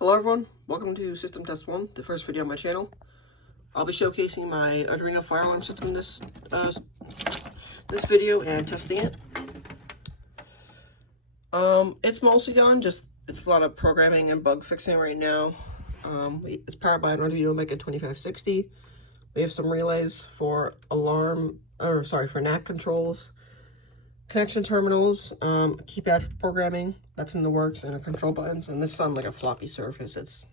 Hello everyone, welcome to System Test 1, the first video on my channel. I'll be showcasing my Arduino fire alarm system in this video and testing it. It's mostly done, it's a lot of programming and bug fixing right now. It's powered by an Arduino Mega 2560. We have some relays for for NAC controls, connection terminals, keypad programming that's in the works, and control buttons. And this is on like a floppy surface.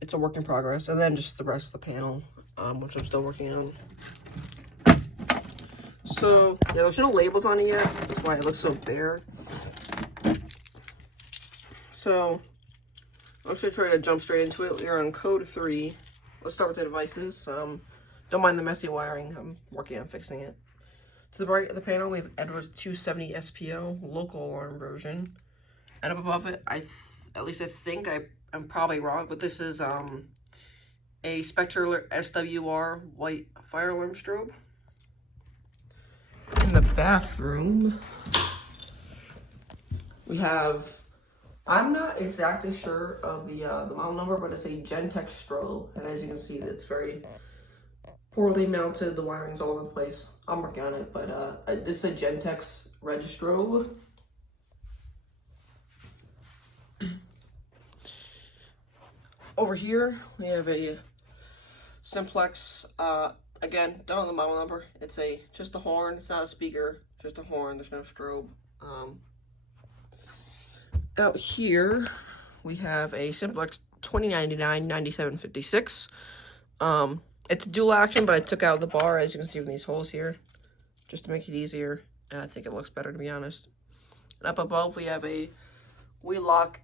It's a work in progress. And then just the rest of the panel, which I'm still working on. So yeah, there's no labels on it yet. That's why it looks so bare. So I'm just gonna try to jump straight into it. We're on code 3. Let's start with the devices. Don't mind the messy wiring. I'm working on fixing it. To the right of the panel, we have Edwards 270 SPO local alarm version, and up above it, at least I think I'm probably wrong, but this is a Spectre SWR white fire alarm strobe. In the bathroom, we have, I'm not exactly sure of the model number, but it's a Gentex strobe, and as you can see, it's very poorly mounted. The wiring's all over the place. I'm working on it, but this is a Gentex red strobe. Over here, we have a Simplex. Again, don't know the model number. It's just a horn. It's not a speaker, just a horn. There's no strobe. Out here, we have a Simplex 2099-9756. It's dual action, but I took out the bar, as you can see from these holes here, just to make it easier. And I think it looks better, to be honest. And up above, we have a Wheelock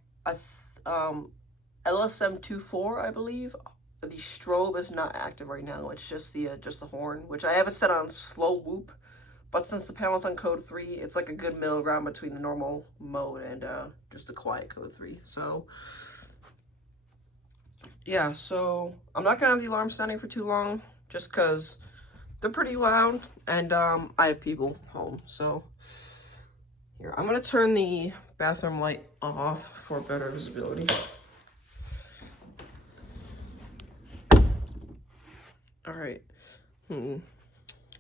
LSM24, I believe. The strobe is not active right now. It's just the horn, which I have it set on slow whoop. But since the panel's on code 3, it's like a good middle ground between the normal mode and just a quiet code 3. So yeah, so I'm not gonna have the alarm sounding for too long, just because they're pretty loud, and I have people home. So here, I'm gonna turn the bathroom light off for better visibility. All right,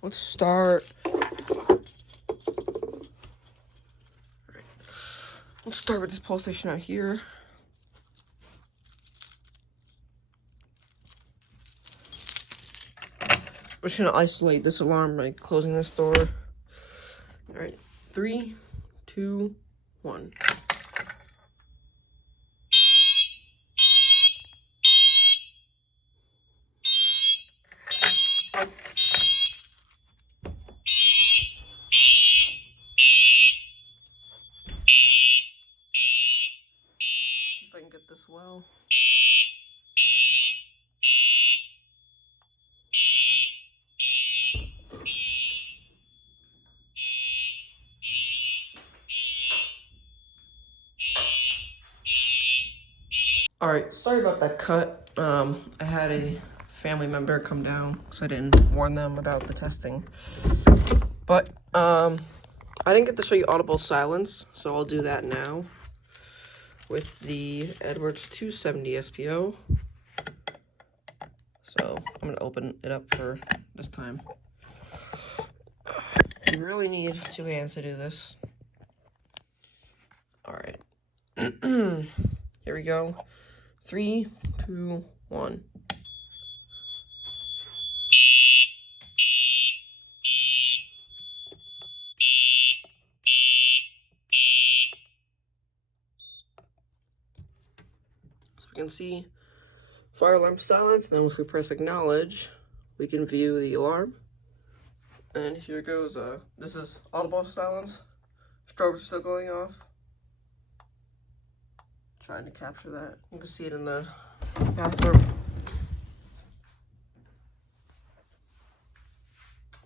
let's start. Let's start with this pole station out here. I'm just gonna isolate this alarm by closing this door. All right, 3, 2, 1. See if I can get this well. All right, sorry about that cut. I had a family member come down, so I didn't warn them about the testing. But I didn't get to show you audible silence, so I'll do that now with the Edwards 270 SPO. So I'm gonna open it up for this time. You really need 2 hands to do this. All right, here we go. 3, 2, 1. So we can see fire alarm silence. Then if we press acknowledge, we can view the alarm. And here goes, this is audible silence. Strobes are still going off. Trying to capture that. You can see it in the bathroom.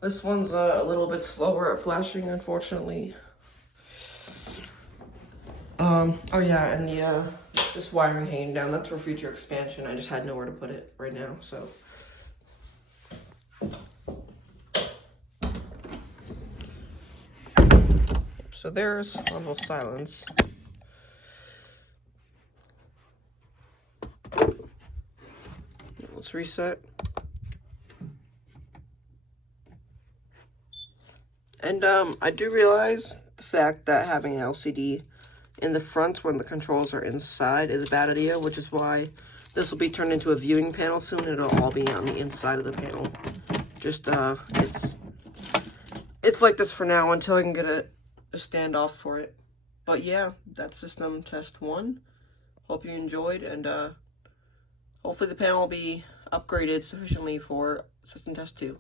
This one's a little bit slower at flashing, unfortunately. Oh yeah, and this wiring hanging down, that's for future expansion. I just had nowhere to put it right now, so. So there's audible silence. Let's reset. And I do realize the fact that having an LCD in the front when the controls are inside is a bad idea, which is why this will be turned into a viewing panel soon. It'll all be on the inside of the panel. Just, it's like this for now until I can get a standoff for it. But yeah, that's system test 1. Hope you enjoyed, and hopefully the panel will be upgraded sufficiently for system test 2.